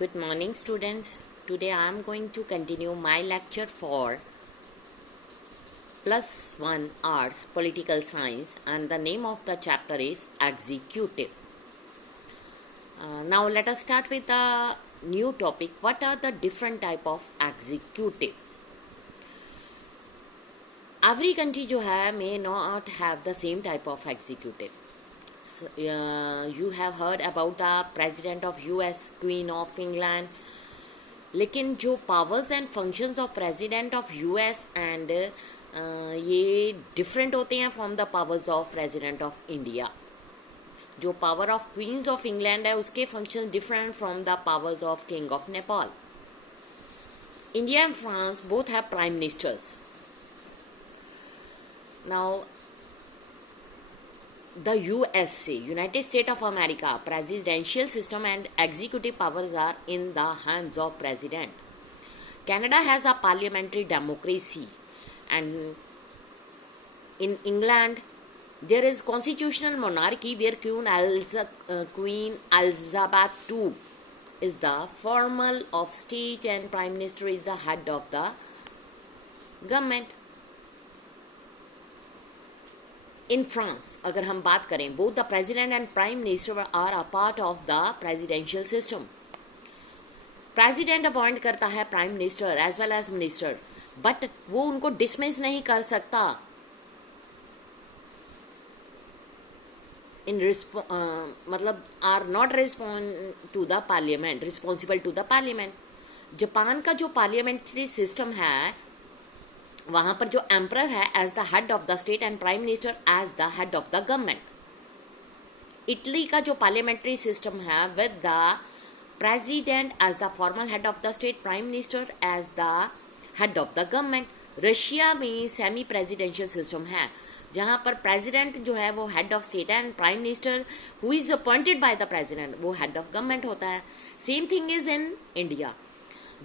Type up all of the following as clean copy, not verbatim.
Good morning, students. Today I am going to continue my lecture for +1 Arts Political Science, and the name of the chapter is Executive. Now let us start with the new topic. What are the different type of executive? Every country जो है may not have the same type of executive. So, you have heard about the President of US, Queen of England. लेकिन जो powers and functions of president of US and ये different होते हैं from the powers of president of India. जो power of queens of England है उसके functions different from the powers of king of Nepal. India and France both have prime ministers. Now the USA, United States of America, presidential system and executive powers are in the hands of president. Canada has a parliamentary democracy, and in England there is constitutional monarchy where Queen Elizabeth II is the formal of state and prime minister is the head of the government. In France, अगर हम बात करें, both the president and prime minister are a part of the presidential system. President appoint करता है prime minister as well as minister, but वो उनको dismiss नहीं कर सकता. मतलब are not responsible to the parliament. Japan का जो parliamentary system है वहाँ पर जो एम्परर है as the head of the state and prime minister as the head of the government. Italy का जो पार्लियामेंट्री सिस्टम है with the president as the formal head of the state, prime minister as the head of the government. Russia में semi presidential system है जहाँ पर president जो है वो head of state and prime minister who is appointed by the president वो head of government होता है. Same thing is in India.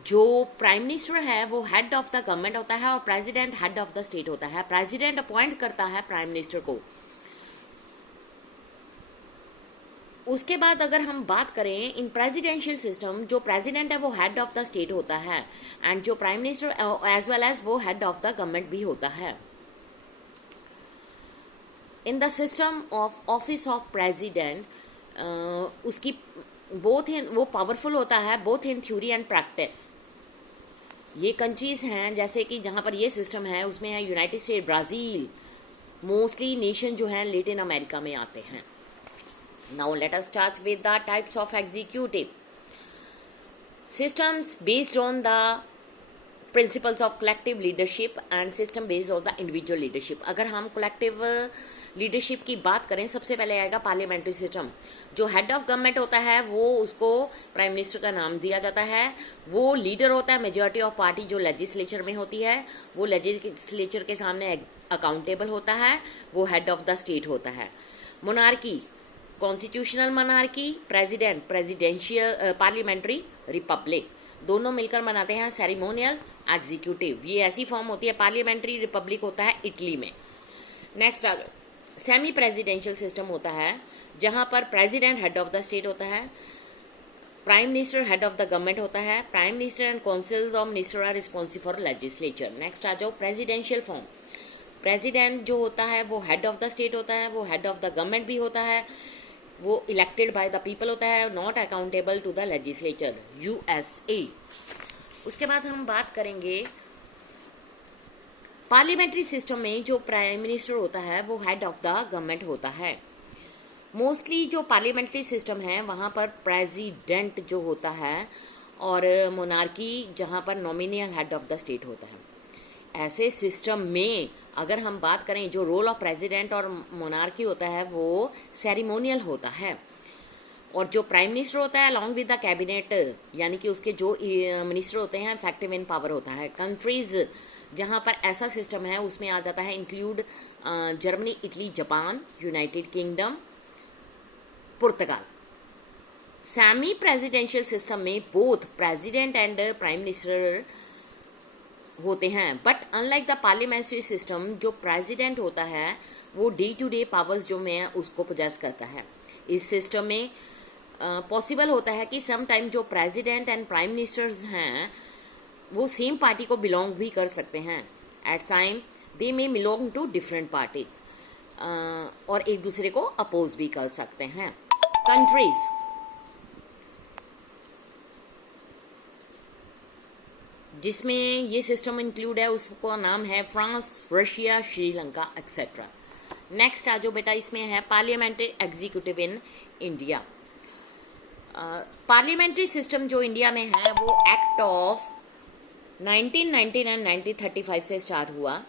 जो प्राइम मिनिस्टर है वो हेड ऑफ द गवर्नमेंट होता है और president head of the state होता है. प्रेसिडेंट अपॉइंट करता है प्राइम मिनिस्टर को. उसके बाद अगर हम बात करें इन प्रेसिडेंशियल सिस्टम, जो प्रेसिडेंट है वो हेड ऑफ द स्टेट होता है एंड जो prime minister as well as वो हेड ऑफ द गवर्नमेंट भी होता है. In the system of office of president उसकी बोथ इन वो पावरफुल होता है both in theory and practice. ये कंट्रीज़ हैं जैसे कि जहाँ पर ये सिस्टम है उसमें है United state, Brazil, mostly nation जो हैं लैटिन अमेरिका में आते हैं. Now let us start with the types of executive systems based on the principles of collective leadership and system based on the individual leadership. अगर हम collective leadership की बात करें सबसे पहले आएगा पार्लियामेंट्री सिस्टम. जो हेड ऑफ गवर्नमेंट होता है वो उसको प्राइम मिनिस्टर का नाम दिया जाता है. वो लीडर होता है मेजॉरिटी ऑफ पार्टी जो लेजिस्लेचर में होती है. वो लेजिस्लेचर के सामने अकाउंटेबल होता है. वो हेड ऑफ द स्टेट होता है. Monarchy, constitutional monarchy, president, presidential, parliamentary Republic, दोनों मिलकर बनाते हैं सेरेमोनियल एग्जीक्यूटिव. ये ऐसी फॉर्म होती है. पार्लियामेंट्री रिपब्लिक होता है इटली में. नेक्स्ट सेमी प्रेसिडेंशियल सिस्टम होता है जहाँ पर president head of the state होता है, prime minister head of the government होता है. Prime minister and council of minister are responsible for legislature. Next आ जाओ प्रेसिडेंशियल फॉर्म. प्रेसिडेंट जो होता है वो हेड ऑफ द स्टेट होता है, वो हेड ऑफ द गवर्नमेंट भी होता है, वो इलेक्टेड बाय द पीपल होता है, not accountable to the legislature, USA. उसके बाद हम बात करेंगे पार्लियामेंट्री सिस्टम में जो प्राइम मिनिस्टर होता है वो हेड ऑफ द गवर्नमेंट होता है. मोस्टली जो पार्लियामेंट्री सिस्टम है वहाँ पर प्रेसिडेंट जो होता है और मोनार्की जहाँ पर nominal head of the state होता है. ऐसे सिस्टम में अगर हम बात करें जो रोल ऑफ प्रेसिडेंट और मोनार्की होता है वो सेरेमोनियल होता है. और जो प्राइम मिनिस्टर होता है अलॉन्ग विद द कैबिनेट यानी कि उसके जो मिनिस्टर होते हैं इफेक्टिव इन पावर होता है. कंट्रीज़ जहाँ पर ऐसा सिस्टम है उसमें आ जाता है include Germany, Italy, Japan, United Kingdom, पुर्तगाल. सेमी प्रेसिडेंशियल सिस्टम में both president and prime minister होते हैं. But unlike the parliamentary system जो प्रेसिडेंट होता है वो डे टू डे पावर्स जो में उसको पोजेस करता है. इस सिस्टम में पॉसिबल होता है कि सम टाइम जो प्रेसिडेंट एंड प्राइम मिनिस्टर्स हैं वो सेम पार्टी को बिलोंग भी कर सकते हैं। At time they may belong to different parties, और एक दूसरे को अपोज भी कर सकते हैं। कंट्रीज, जिसमें ये सिस्टम इंक्लूड है उसका नाम है France, Russia, Sri Lanka etcetera. Next आ जाओ बेटा, इसमें है parliamentary executive in India. Parliamentary system जो इंडिया में है वो एक्ट ऑफ 1919 एंड 1935 से स्टार्ट हुआ।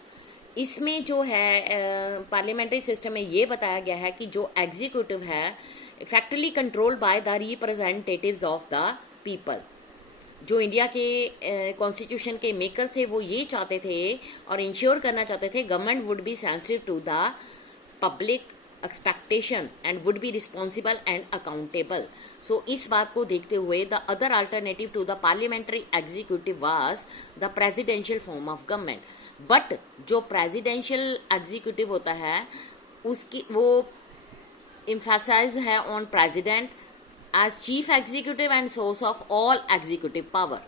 इसमें जो है पार्लियामेंट्री सिस्टम में ये बताया गया है कि जो एग्जीक्यूटिव है effectively controlled by the representatives of the people. जो इंडिया के कॉन्स्टिट्यूशन के मेकर थे वो ये चाहते थे और इंश्योर करना चाहते थे government would be sensitive to the public expectation and would be responsible and accountable. So इस बात को देखते हुए the other alternative to the parliamentary executive was the presidential form of government. But जो प्रेसिडेंशियल एग्जीक्यूटिव होता है उसकी वो एम्फेसाइज है on president as chief executive and source of all executive power.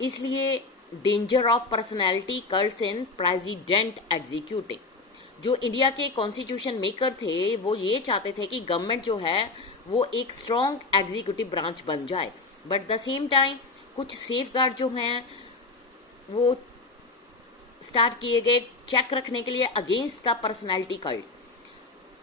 इसलिए danger of personality cults in president executive. जो India के constitution maker थे वो ये चाहते थे कि गवर्नमेंट जो है वो एक स्ट्रॉन्ग एग्जीक्यूटिव ब्रांच बन जाए, बट द सेम टाइम कुछ सेफगार्ड जो हैं वो स्टार्ट किए गए चेक रखने के लिए against the personality cult.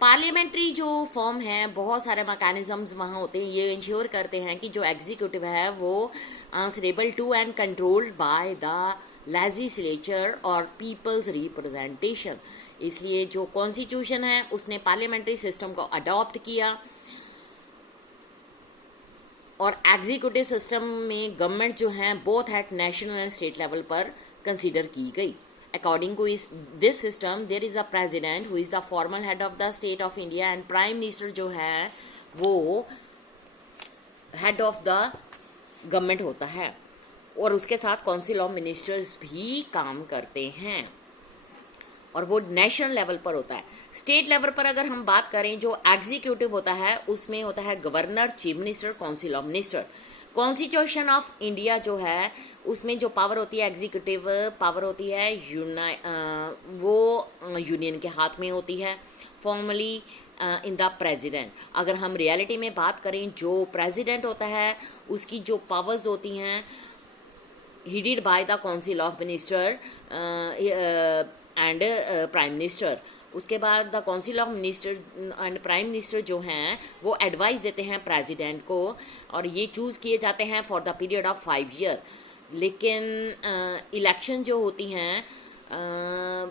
Parliamentary जो फॉर्म है बहुत सारे मैकेनिज्म्स वहाँ होते हैं, ये इंश्योर करते हैं कि जो एग्जीक्यूटिव है वो answerable to and controlled by the legislature और पीपल्स रिप्रेजेंटेशन। इसलिए जो कॉन्स्टिट्यूशन है उसने पार्लियामेंट्री सिस्टम को अडॉप्ट किया और एग्जीक्यूटिव सिस्टम में गवर्नमेंट जो हैं both at national and state level पर कंसीडर की गई। According to this system, there is a president who is the formal head of the state of India and prime minister जो है वो head of the government होता है और उसके साथ काउंसिल ऑफ मिनिस्टर्स भी काम करते हैं और वो नेशनल लेवल पर होता है। स्टेट लेवल पर अगर हम बात करें जो एग्जीक्यूटिव होता है उसमें होता है governor, chief minister, council of minister. Constitution of India जो है उसमें जो पावर होती है एग्जीक्यूटिव पावर होती है वो यूनियन के हाथ में होती है, फॉर्मली इन द प्रेसिडेंट। अगर हम रियलिटी में बात करें जो प्रेसिडेंट होता है उसकी जो पावर्स होती हैं headed by the council of minister and prime minister. उसके बाद the council of minister and prime minister जो हैं वो एडवाइस देते हैं प्रेसिडेंट को और ये चूज़ किए जाते हैं for the period of 5 year. लेकिन इलेक्शन जो होती हैं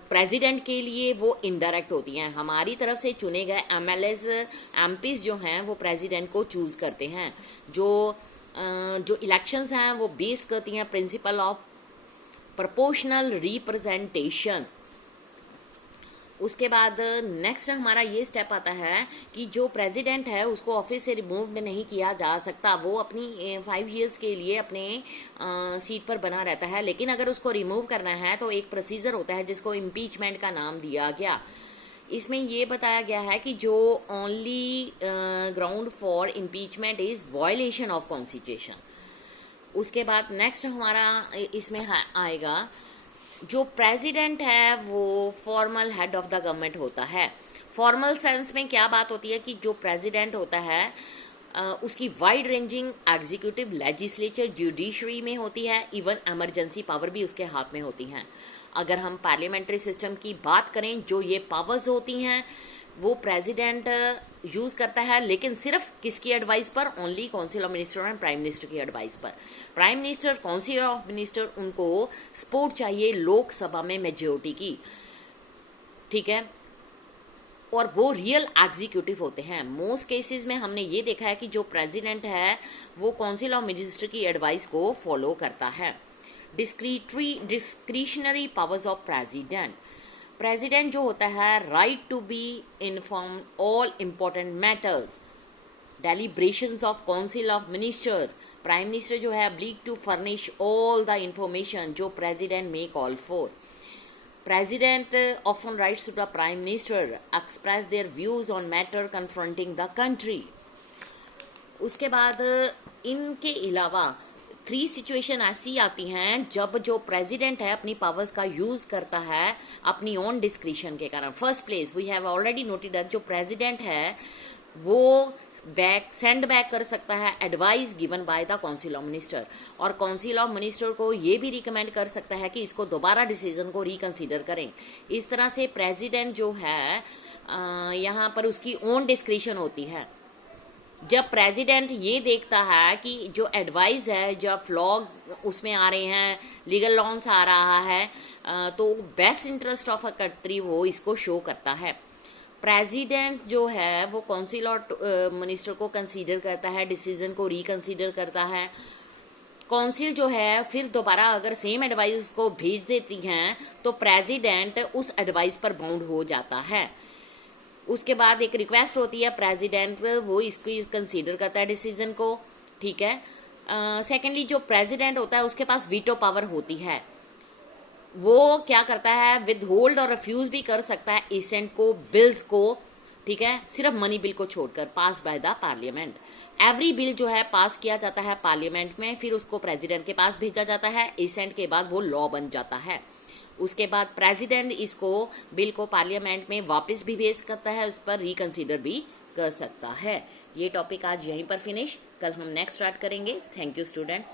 प्रेसिडेंट के लिए वो इनडायरेक्ट होती हैं। हमारी तरफ से चुने गए MLAs MPs जो हैं वो प्रेसिडेंट को चूज़ करते हैं। जो इलेक्शंस हैं वो बेस करती हैं प्रिंसिपल ऑफ प्रोपोर्शनल रिप्रेजेंटेशन। उसके बाद नेक्स्ट हमारा ये स्टेप आता है कि जो प्रेसिडेंट है उसको ऑफिस से रिमूव नहीं किया जा सकता, वो अपनी 5 ईयर्स के लिए अपने सीट पर बना रहता है। लेकिन अगर उसको रिमूव करना है तो एक प्रोसीजर होता है जिसको इम्पीचमेंट का नाम दिया गया। इसमें ये बताया गया है कि जो only ground for impeachment is violation of constitution. उसके बाद नेक्स्ट हमारा इसमें आएगा जो प्रेसिडेंट है वो formal head of the government होता है। फॉर्मल सेंस में क्या बात होती है कि जो प्रेसिडेंट होता है उसकी wide ranging executive, legislature, judiciary में होती है, इवन एमरजेंसी पावर भी उसके हाथ में होती हैं। अगर हम पार्लियामेंट्री सिस्टम की बात करें जो ये पावर्स होती हैं वो प्रेसिडेंट यूज़ करता है, लेकिन सिर्फ किसकी एडवाइस पर? Only council of minister and prime minister की एडवाइस पर। Prime minister, council of minister उनको सपोर्ट चाहिए लोकसभा में मेजोरिटी की, ठीक है, और वो रियल एग्जीक्यूटिव होते हैं। मोस्ट केसेस में हमने ये देखा है कि जो प्रेसिडेंट है वो काउंसिल ऑफ मिनिस्टर की एडवाइस को फॉलो करता है। Discretionary powers of president. President जो होता है right to be inform all important matters, deliberations of council of minister. Prime minister जो है obliged to furnish all the information जो president may call for. President often writes to the Prime Minister, express their views on matter confronting the country. उसके बाद इनके अलावा 3 situation ऐसी आती हैं जब जो प्रेसिडेंट है अपनी पावर्स का यूज़ करता है अपनी ओन डिस्क्रिशन के कारण। First place we have already noted that जो प्रेसिडेंट है वो सेंड बैक कर सकता है advice given by the council of minister, और काउंसिल ऑफ मिनिस्टर को ये भी रिकमेंड कर सकता है कि इसको दोबारा डिसीजन को रिकंसीडर करें। इस तरह से प्रेसिडेंट जो है यहाँ पर उसकी ओन डिस्क्रिशन होती है। जब प्रेसिडेंट ये देखता है कि जो एडवाइस है, जब फ्लॉ उसमें आ रहे हैं, लीगल लॉन्स आ रहा है, तो best interest of a country वो इसको शो करता है। प्रेसिडेंट जो है वो काउंसिल और मिनिस्टर को कंसीडर करता है, डिसीजन को रिकंसीडर करता है। काउंसिल जो है फिर दोबारा अगर सेम एडवाइस को भेज देती हैं तो प्रेसिडेंट उस एडवाइस पर बाउंड हो जाता है। उसके बाद एक रिक्वेस्ट होती है, प्रेसिडेंट वो इसको कंसीडर करता है डिसीजन को, ठीक है। सेकेंडली जो प्रेसिडेंट होता है उसके पास वीटो पावर होती है, वो क्या करता है विद होल्ड और रिफ्यूज़ भी कर सकता है एसेंट को, बिल्स को, ठीक है, सिर्फ मनी बिल को छोड़कर, pass by the parliament. Every bill जो है पास किया जाता है पार्लियामेंट में, फिर उसको प्रेसिडेंट के पास भेजा जाता है, एसेंट के बाद वो लॉ बन जाता है। उसके बाद प्रेसिडेंट इसको बिल को पार्लियामेंट में वापस भी भेज सकता है, उस पर रिकंसीडर भी कर सकता है। ये टॉपिक आज यहीं पर फिनिश, कल हम नेक्स्ट स्टार्ट करेंगे। Thank you students.